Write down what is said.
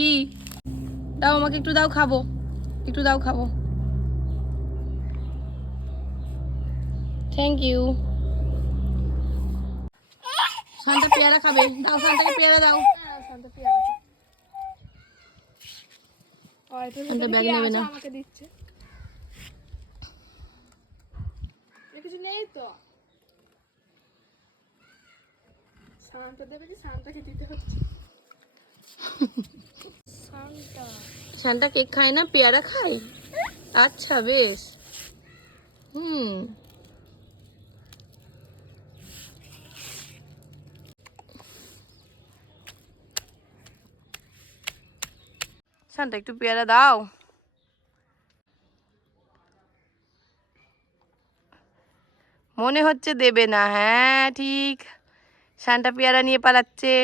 কি দাও আমাকে, একটু দাও, খাবো, একটু দাও, খাবো। Thank you. শান্তা পেয়ারা খাবে, দাও শান্তাকে পেয়ারা দাও। শান্তা ব্যাগ নেবে না। আমাকে দিচ্ছে, কিছু নেই তো। শান্তা দেবে যে শান্তাকে দিতে হচ্ছে। শান্তা কেক খায় না, পেয়ারা খায়। আচ্ছা বেশ। শান্তা একটু পেয়ারা দাও। মনে হচ্ছে দেবে না। হ্যাঁ ঠিক, শান্তা পেয়ারা নিয়ে পালাচ্ছে।